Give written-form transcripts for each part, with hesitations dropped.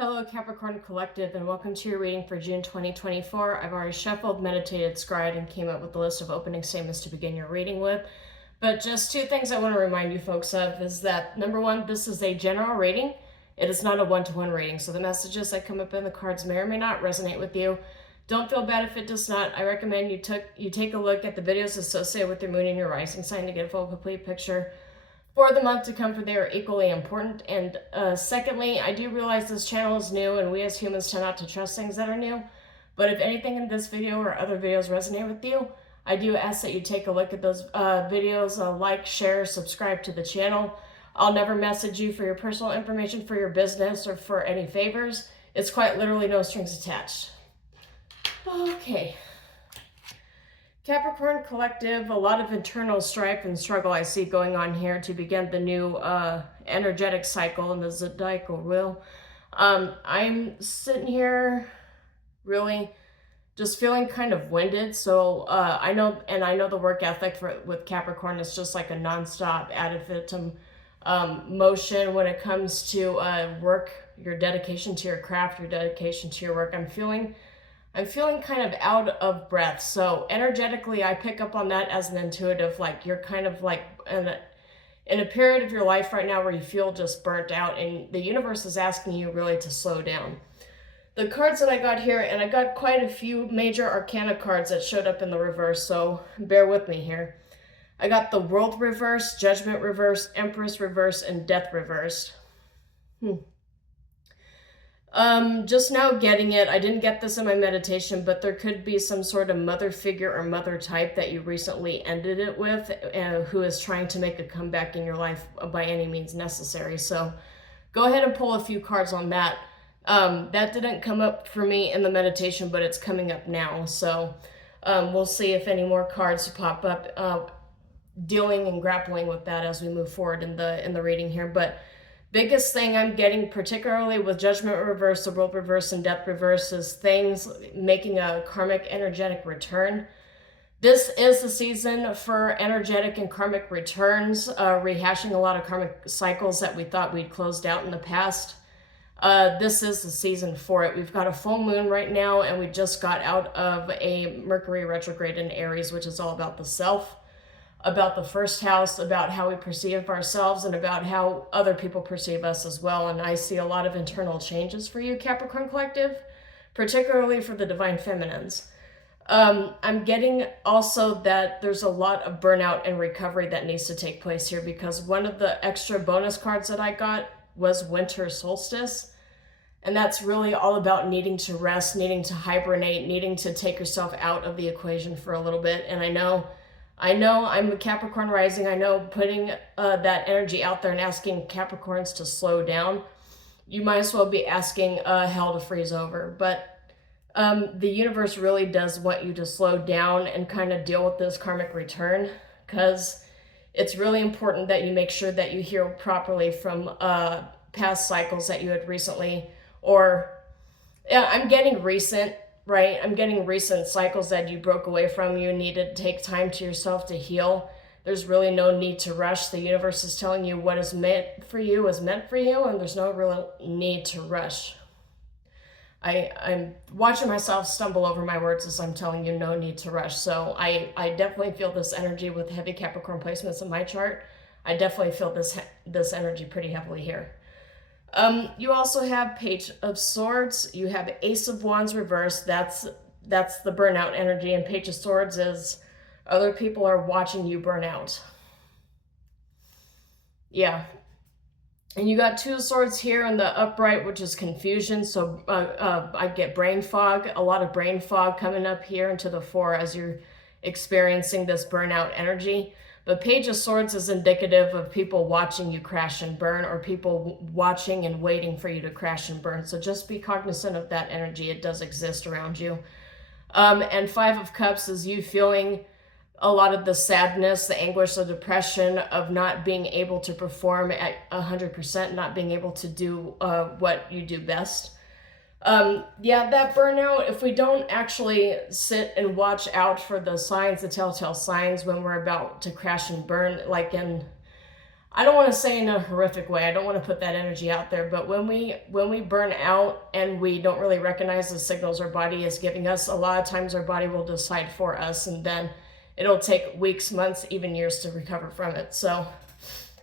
Hello Capricorn Collective, and welcome to your reading for June 2024. I've already shuffled, meditated, scried, and came up with a list of opening statements to begin your reading with. But just two things I want to remind you folks of is that, number one, this is a general reading. It is not a one-to-one reading, so the messages that come up in the cards may or may not resonate with you. Don't feel bad if it does not. I recommend you take a look at the videos associated with your moon and your rising sign to get a full, complete picture. For the month to come, for they are equally important. And secondly, I do realize this channel is new and we as humans tend not to trust things that are new. But if anything in this video or other videos resonate with you, I do ask that you take a look at those videos, like, share, subscribe to the channel. I'll never message you for your personal information, for your business, or for any favors. It's quite literally no strings attached. Okay. Capricorn Collective, a lot of internal strife and struggle I see going on here to begin the new energetic cycle in the zodiacal wheel. I'm sitting here really just feeling kind of winded. So I know the work ethic with Capricorn is just like a nonstop ad infinitum motion when it comes to work, your dedication to your craft, your dedication to your work. I'm feeling kind of out of breath. So energetically, I pick up on that as an intuitive, like you're kind of like in a period of your life right now where you feel just burnt out, and the universe is asking you really to slow down. The cards that I got here, and I got quite a few major arcana cards that showed up in the reverse, so bear with me here. I got the World reverse, Judgment reverse, Empress reverse, and Death reversed. Just now getting it. I didn't get this in my meditation, but there could be some sort of mother figure or mother type that you recently ended it with, who is trying to make a comeback in your life by any means necessary. So go ahead and pull a few cards on that. That didn't come up for me in the meditation, but it's coming up now. So we'll see if any more cards pop up, dealing and grappling with that as we move forward in the reading here. But biggest thing I'm getting, particularly with Judgment reverse, the World reverse, and Death reverse, is things making a karmic energetic return. This is the season for energetic and karmic returns, rehashing a lot of karmic cycles that we thought we'd closed out in the past. This is the season for it. We've got a full moon right now, and we just got out of a Mercury retrograde in Aries, which is all about the self, about the first house, about how we perceive ourselves, and about how other people perceive us as well. And I see a lot of internal changes for you, Capricorn Collective, particularly for the Divine Feminines. I'm getting also that there's a lot of burnout and recovery that needs to take place here, because one of the extra bonus cards that I got was Winter Solstice. And that's really all about needing to rest, needing to hibernate, needing to take yourself out of the equation for a little bit. And I know I'm a Capricorn rising. I know putting that energy out there and asking Capricorns to slow down, you might as well be asking hell to freeze over. But the universe really does want you to slow down and kind of deal with this karmic return, because it's really important that you make sure that you heal properly from past cycles that you had recently, or I'm getting recent, right? I'm getting recent cycles that you broke away from. You need to take time to yourself to heal. There's really no need to rush. The universe is telling you what is meant for you is meant for you, and there's no real need to rush. I'm watching myself stumble over my words as I'm telling you no need to rush. So I definitely feel this energy with heavy Capricorn placements in my chart. I definitely feel this energy pretty heavily here. You also have Page of Swords. You have Ace of Wands reversed. That's the burnout energy. And Page of Swords is other people are watching you burn out. Yeah. And you got Two of Swords here in the upright, which is confusion. So I get brain fog, a lot of brain fog coming up here into the fore as you're experiencing this burnout energy. But Page of Swords is indicative of people watching you crash and burn, or people watching and waiting for you to crash and burn. So just be cognizant of that energy. It does exist around you. And Five of Cups is you feeling a lot of the sadness, the anguish, the depression of not being able to perform at 100%, not being able to do what you do best. Yeah, that burnout, if we don't actually sit and watch out for the signs, the telltale signs when we're about to crash and burn, like in, I don't want to say in a horrific way, I don't want to put that energy out there, but when we burn out and we don't really recognize the signals our body is giving us, a lot of times our body will decide for us, and then it'll take weeks, months, even years to recover from it. So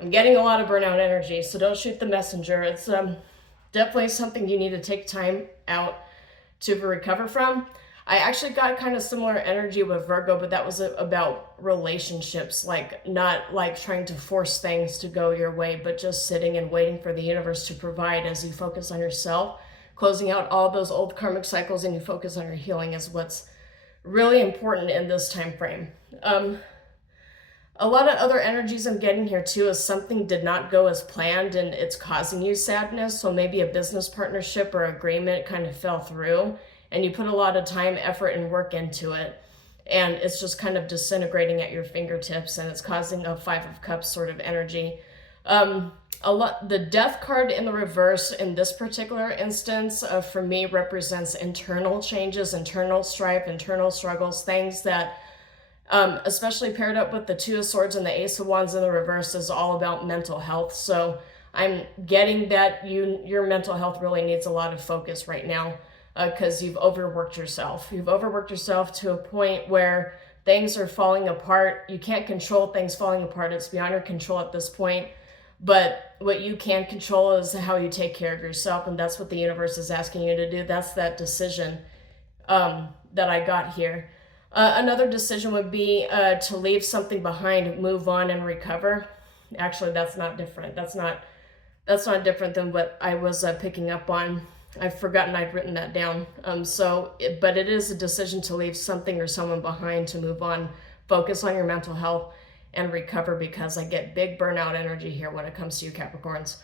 I'm getting a lot of burnout energy, so don't shoot the messenger. It's definitely something you need to take time out to recover from. I actually got kind of similar energy with Virgo, but that was about relationships, like not like trying to force things to go your way, but just sitting and waiting for the universe to provide as you focus on yourself. Closing out all those old karmic cycles and you focus on your healing is what's really important in this time frame. A lot of other energies I'm getting here too is something did not go as planned and it's causing you sadness. So maybe a business partnership or agreement kind of fell through, and you put a lot of time, effort, and work into it, and it's just kind of disintegrating at your fingertips, and it's causing a 5 of Cups sort of energy. The Death card in the reverse in this particular instance for me represents internal changes, internal strife, internal struggles, things that, especially paired up with the 2 of Swords and the Ace of Wands in the reverse, is all about mental health. So I'm getting that your mental health really needs a lot of focus right now. Because you've overworked yourself. You've overworked yourself to a point where things are falling apart. You can't control things falling apart. It's beyond your control at this point. But what you can control is how you take care of yourself, and that's what the universe is asking you to do. That's that decision that I got here. Another decision would be to leave something behind, move on, and recover. Actually, that's not different. That's not different than what I was picking up on. I've forgotten I'd written that down. But it is a decision to leave something or someone behind, to move on, focus on your mental health, and recover, because I get big burnout energy here when it comes to you Capricorns.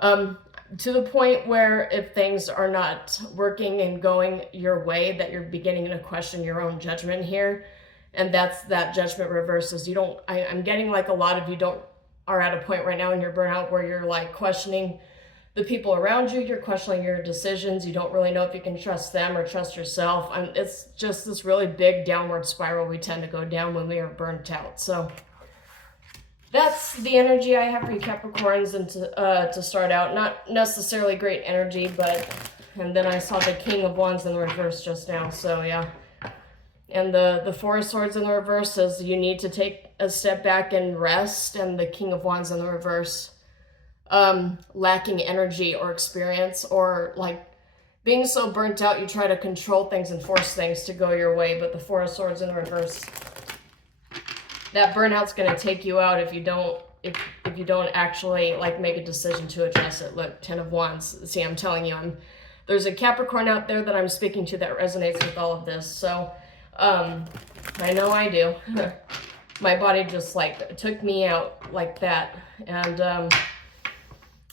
To the point where if things are not working and going your way, that you're beginning to question your own judgment here. And that judgment reverses. I'm getting like a lot of you are at a point right now in your burnout where you're like questioning the people around you, you're questioning your decisions, you don't really know if you can trust them or trust yourself. It's just this really big downward spiral we tend to go down when we are burnt out. So that's the energy I have for you Capricorns, and to start out, not necessarily great energy, and then I saw the King of Wands in the reverse just now, so yeah. And the 4 of Swords in the reverse says you need to take a step back and rest, and the King of Wands in the reverse, lacking energy or experience, or like being so burnt out you try to control things and force things to go your way. But the 4 of Swords in the reverse, that burnout's going to take you out if you don't actually like make a decision to address it. Look, 10 of Wands. See, I'm telling you, there's a Capricorn out there that I'm speaking to that resonates with all of this. So I know I do. My body just like took me out like that, and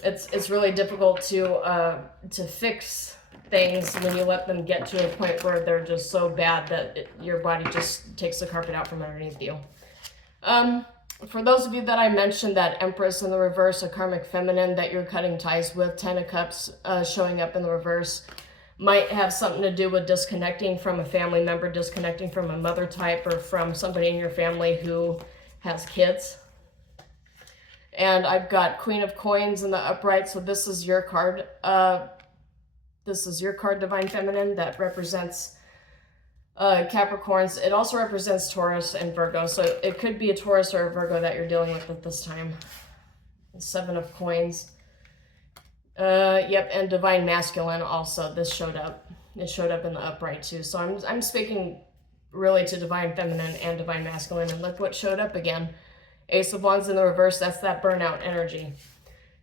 it's really difficult to fix things when you let them get to a point where they're just so bad that your body just takes the carpet out from underneath you. For those of you that I mentioned, that Empress in the reverse, a karmic feminine that you're cutting ties with, 10 of Cups showing up in the reverse, might have something to do with disconnecting from a family member, disconnecting from a mother type, or from somebody in your family who has kids. And I've got Queen of Coins in the upright, so this is your card. This is your card, Divine Feminine, that represents Capricorns. It also represents Taurus and Virgo, so it could be a Taurus or a Virgo that you're dealing with at this time. 7 of Coins. Yep, and Divine Masculine also. This showed up. It showed up in the upright too. So I'm speaking really to Divine Feminine and Divine Masculine, and look what showed up again. Ace of Wands in the reverse, that's that burnout energy.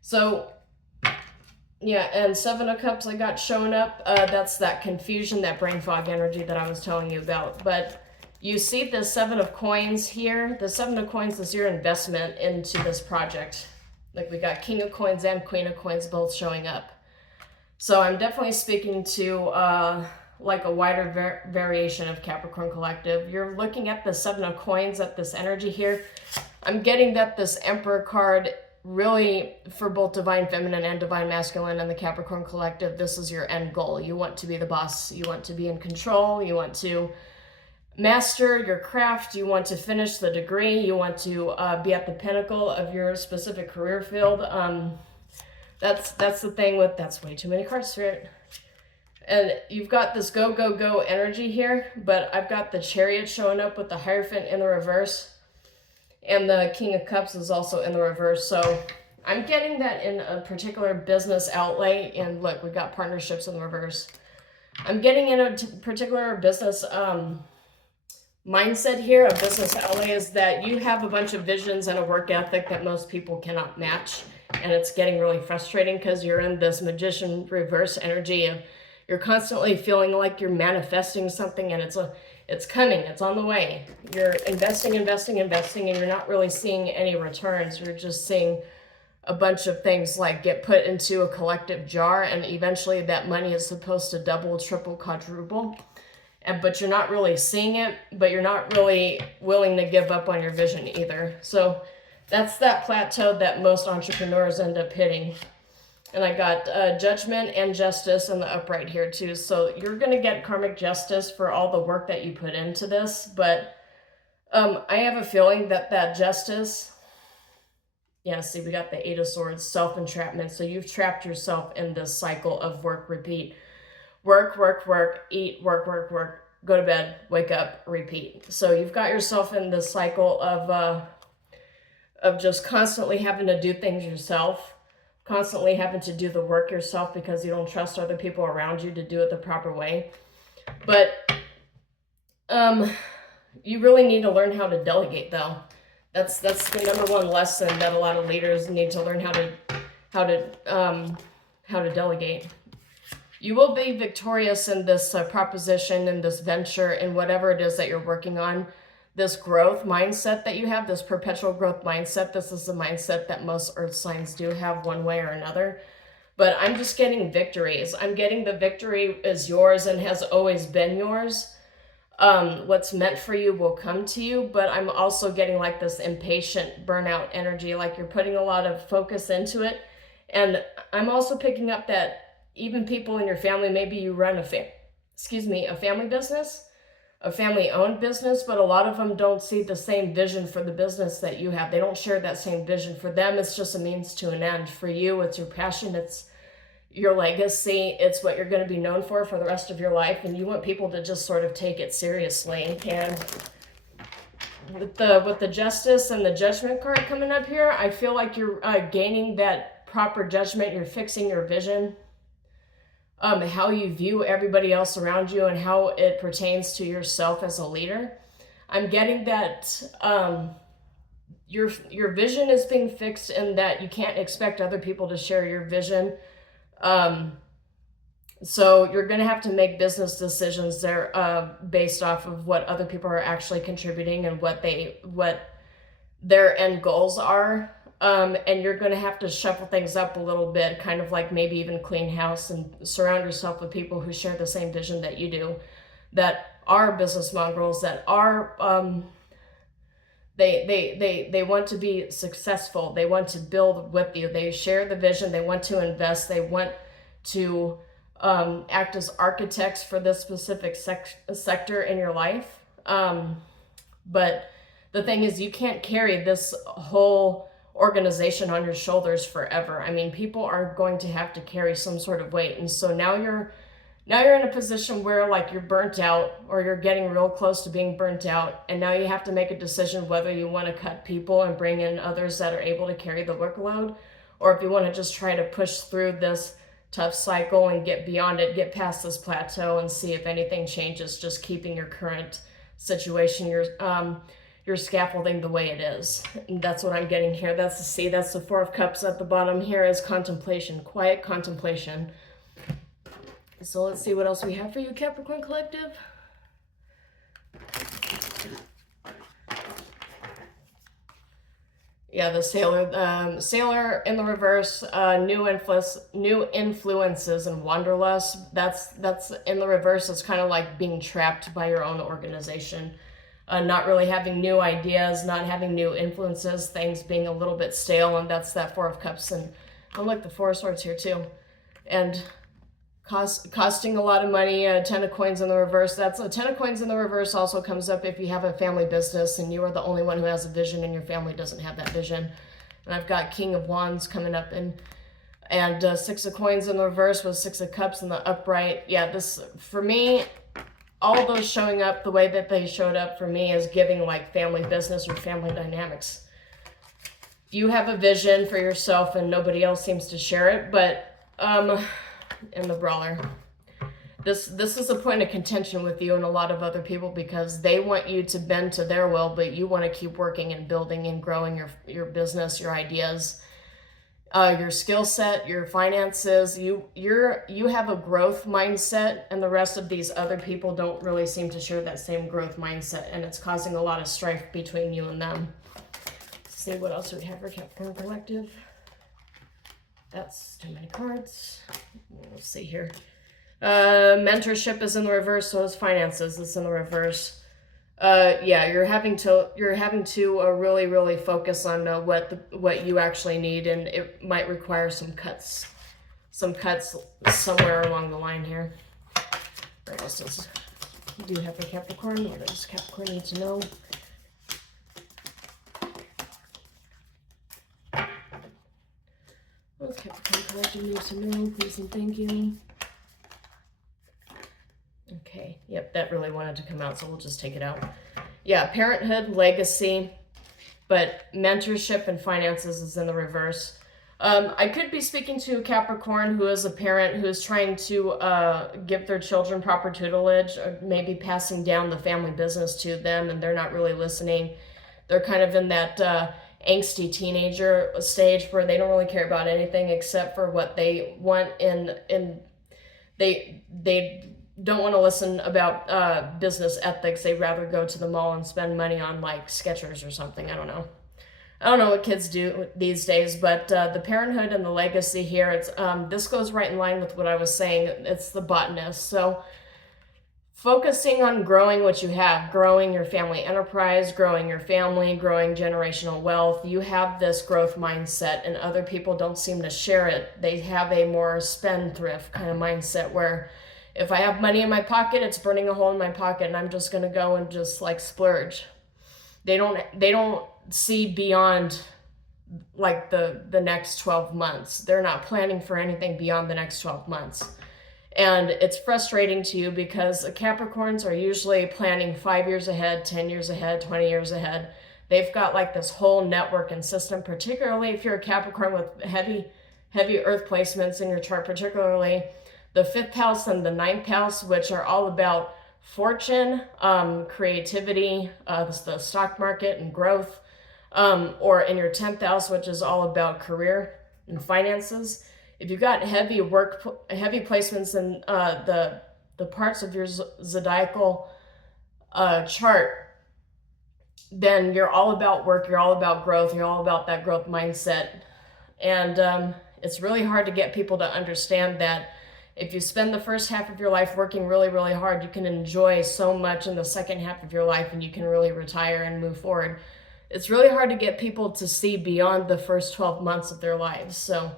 So, yeah, and 7 of Cups I got showing up. That's that confusion, that brain fog energy that I was telling you about. But you see the 7 of Coins here. The 7 of Coins is your investment into this project. Like we got King of Coins and Queen of Coins both showing up. So I'm definitely speaking to like a wider variation of Capricorn Collective. You're looking at the 7 of Coins, at this energy here. I'm getting that this Emperor card, really for both Divine Feminine and Divine Masculine and the Capricorn Collective, this is your end goal. You want to be the boss. You want to be in control. You want to master your craft, you want to finish the degree, you want to be at the pinnacle of your specific career field. That's the thing with, that's way too many cards, Spirit. And you've got this go, go, go energy here, but I've got the Chariot showing up with the Hierophant in the reverse. And the King of Cups is also in the reverse. So I'm getting that in a particular business outlay. And look, we've got partnerships in the reverse. I'm getting in a particular business mindset here. A business outlay is that you have a bunch of visions and a work ethic that most people cannot match. And it's getting really frustrating because you're in this Magician reverse energy of you're constantly feeling like you're manifesting something, and it's coming, it's on the way. You're investing, and you're not really seeing any returns. You're just seeing a bunch of things like get put into a collective jar, and eventually that money is supposed to double, triple, quadruple. But you're not really seeing it, but you're not really willing to give up on your vision either. So that's that plateau that most entrepreneurs end up hitting. And I got Judgment and Justice in the upright here too. So you're going to get karmic justice for all the work that you put into this. But I have a feeling that that justice, yeah, see, we got the Eight of Swords, self-entrapment. So you've trapped yourself in this cycle of work, repeat. Work, work, work, eat, work, work, work, go to bed, wake up, repeat. So you've got yourself in this cycle of just constantly having to do things yourself. Constantly having to do the work yourself because you don't trust other people around you to do it the proper way. But you really need to learn how to delegate, though. That's the number one lesson that a lot of leaders need to learn, how to delegate. You will be victorious in this proposition, in this venture, in whatever it is that you're working on. This growth mindset that you have, this perpetual growth mindset, this is the mindset that most earth signs do have one way or another. But I'm just getting victories. I'm getting the victory is yours and has always been yours. What's meant for you will come to you, but I'm also getting like this impatient burnout energy, like you're putting a lot of focus into it. And I'm also picking up that even people in your family, maybe you run a family business, a family-owned business, but a lot of them don't see the same vision for the business that you have. They don't share that same vision. For them, it's just a means to an end. For you, it's your passion, it's your legacy, it's what you're going to be known for the rest of your life, and you want people to just sort of take it seriously. And with the Justice and the Judgment card coming up here, I feel like you're gaining that proper judgment. You're fixing your vision. How you view everybody else around you and how it pertains to yourself as a leader. I'm getting that your vision is being fixed and that you can't expect other people to share your vision. So you're going to have to make business decisions there based off of what other people are actually contributing and what their end goals are. And you're going to have to shuffle things up a little bit, kind of like maybe even clean house and surround yourself with people who share the same vision that you do, that are business mongrels, that are, they want to be successful. They want to build with you. They share the vision. They want to invest. They want to act as architects for this specific sector in your life. But the thing is, you can't carry this whole organization on your shoulders forever. I mean, people are going to have to carry some sort of weight. And so now you're in a position where like you're burnt out, or you're getting real close to being burnt out. And now you have to make a decision whether you want to cut people and bring in others that are able to carry the workload, or if you want to just try to push through this tough cycle and get beyond it, get past this plateau and see if anything changes, just keeping your current situation, your scaffolding the way it is. And that's what I'm getting here. That's the Four of Cups at the bottom here is contemplation, quiet contemplation. So let's see what else we have for you, Capricorn Collective. Yeah, the Sailor in the reverse, new influences and wanderlust. That's in the reverse. It's kind of like being trapped by your own organization. Not really having new ideas, not having new influences, things being a little bit stale, and that's that Four of Cups. And look, the Four of Swords here too. And costing a lot of money. Ten of coins in the reverse. That's a 10 of coins in the reverse also comes up if you have a family business and you are the only one who has a vision and your family doesn't have that vision. And I've got King of Wands coming up and 6 of coins in the reverse with 6 of cups in the upright. Yeah, this, for me, all of those showing up the way that they showed up for me is giving like family business or family dynamics. You have a vision for yourself and nobody else seems to share it, but in the brawler, this is a point of contention with you and a lot of other people because they want you to bend to their will, but you want to keep working and building and growing your business, your ideas, your skill set, your finances. You have a growth mindset, and the rest of these other people don't really seem to share that same growth mindset, and it's causing a lot of strife between you and them. Let's see what else we have for Capricorn Collective. That's too many cards. Let's see here. Mentorship is in the reverse, so is finances. It's in the reverse. Yeah, you're having to really, really focus on what you actually need, and it might require some cuts somewhere along the line here. What else do you have for Capricorn? What does Capricorn need to know? What Capricorn Collective needs to know, please and thank you. Okay, yep, that really wanted to come out, so we'll just take it out. Yeah, parenthood, legacy, but mentorship and finances is in the reverse. I could be speaking to a Capricorn who is a parent who is trying to give their children proper tutelage, or maybe passing down the family business to them, and they're not really listening. They're kind of in that angsty teenager stage where they don't really care about anything except for what they want, and they don't want to listen about business ethics. They'd rather go to the mall and spend money on like Skechers or something. I don't know what kids do these days, but the parenthood and the legacy here, it's this goes right in line with what I was saying. It's the botanist. So focusing on growing what you have, growing your family enterprise, growing your family, growing generational wealth. You have this growth mindset and other people don't seem to share it. They have a more spendthrift kind of mindset where if I have money in my pocket, it's burning a hole in my pocket and I'm just going to go and just like splurge. They don't see beyond like the next 12 months. They're not planning for anything beyond the next 12 months. And it's frustrating to you because Capricorns are usually planning 5 years ahead, 10 years ahead, 20 years ahead. They've got like this whole network and system, particularly if you're a Capricorn with heavy earth placements in your chart, particularly the 5th house and the 9th house, which are all about fortune, creativity, the stock market and growth, or in your 10th house, which is all about career and finances. If you've got heavy placements in the parts of your zodiacal chart, then you're all about work, you're all about growth, you're all about that growth mindset. And it's really hard to get people to understand that if you spend the first half of your life working really, really hard, you can enjoy so much in the second half of your life and you can really retire and move forward. It's really hard to get people to see beyond the first 12 months of their lives. So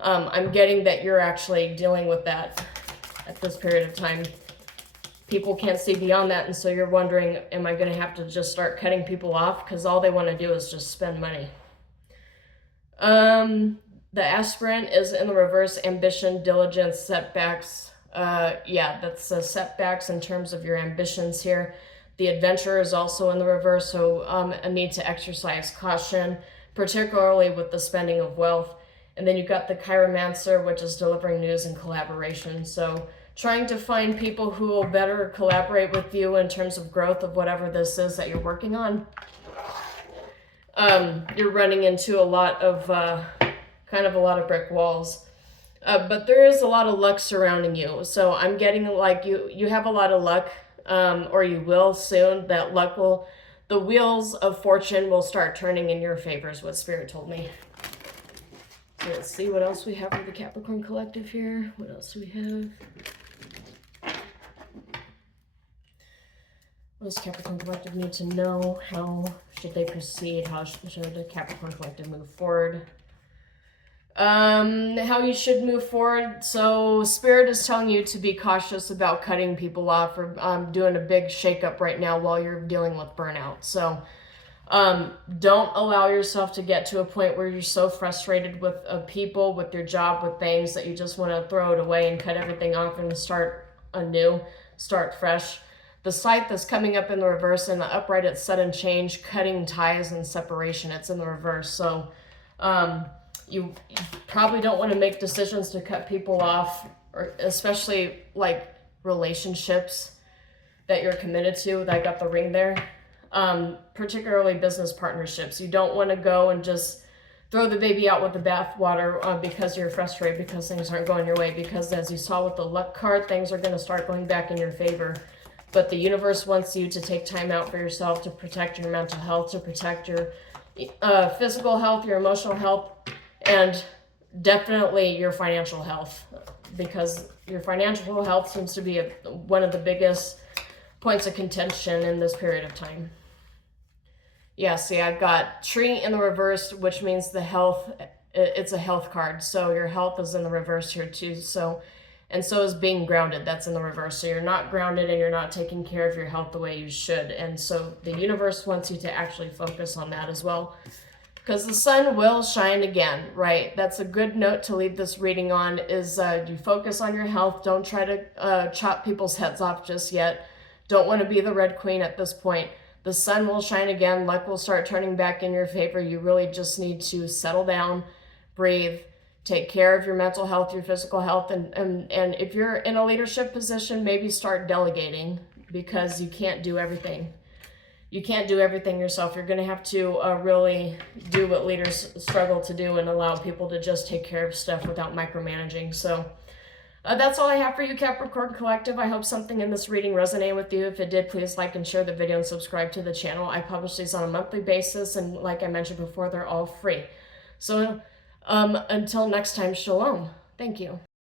I'm getting that you're actually dealing with that at this period of time. People can't see beyond that, and so you're wondering, am I going to have to just start cutting people off? Because all they want to do is just spend money. The aspirant is in the reverse, ambition, diligence, setbacks. Yeah, that's setbacks in terms of your ambitions here. The adventurer is also in the reverse, so a need to exercise caution, particularly with the spending of wealth. And then you've got the chiromancer, which is delivering news and collaboration. So trying to find people who will better collaborate with you in terms of growth of whatever this is that you're working on. You're running into a lot of brick walls. But there is a lot of luck surrounding you. So I'm getting like you have a lot of luck, or you will soon. That luck the wheels of fortune will start turning in your favor is what Spirit told me. So let's see what else we have for the Capricorn Collective here. What else do we have? What does Capricorn Collective need to know? How should they proceed? How should the Capricorn Collective move forward? How you should move forward. So Spirit is telling you to be cautious about cutting people off or doing a big shakeup right now while you're dealing with burnout. So don't allow yourself to get to a point where you're so frustrated with people, with your job, with things that you just want to throw it away and cut everything off and start anew, start fresh. The scythe is coming up in the reverse, and the upright, it's sudden change, cutting ties and separation. It's in the reverse. So you probably don't want to make decisions to cut people off, or especially like relationships that you're committed to. I got the ring there. Particularly business partnerships. You don't want to go and just throw the baby out with the bathwater because you're frustrated because things aren't going your way, because as you saw with the luck card, things are going to start going back in your favor. But the universe wants you to take time out for yourself, to protect your mental health, to protect your physical health, your emotional health, and definitely your financial health, because your financial health seems to be one of the biggest points of contention in this period of time. Yeah, see, I've got tree in the reverse, which means the health, it's a health card. So your health is in the reverse here too. So, and so is being grounded. That's in the reverse. So you're not grounded and you're not taking care of your health the way you should. And so the universe wants you to actually focus on that as well, because the sun will shine again, right? That's a good note to leave this reading on, is you focus on your health. Don't try to chop people's heads off just yet. Don't want to be the Red Queen at this point. The sun will shine again. Luck will start turning back in your favor. You really just need to settle down, breathe, take care of your mental health, your physical health. And if you're in a leadership position, maybe start delegating, because you can't do everything. You can't do everything yourself. You're going to have to really do what leaders struggle to do and allow people to just take care of stuff without micromanaging. So that's all I have for you, Capricorn Collective. I hope something in this reading resonated with you. If it did, please like and share the video and subscribe to the channel. I publish these on a monthly basis, and like I mentioned before, they're all free. So until next time, shalom. Thank you.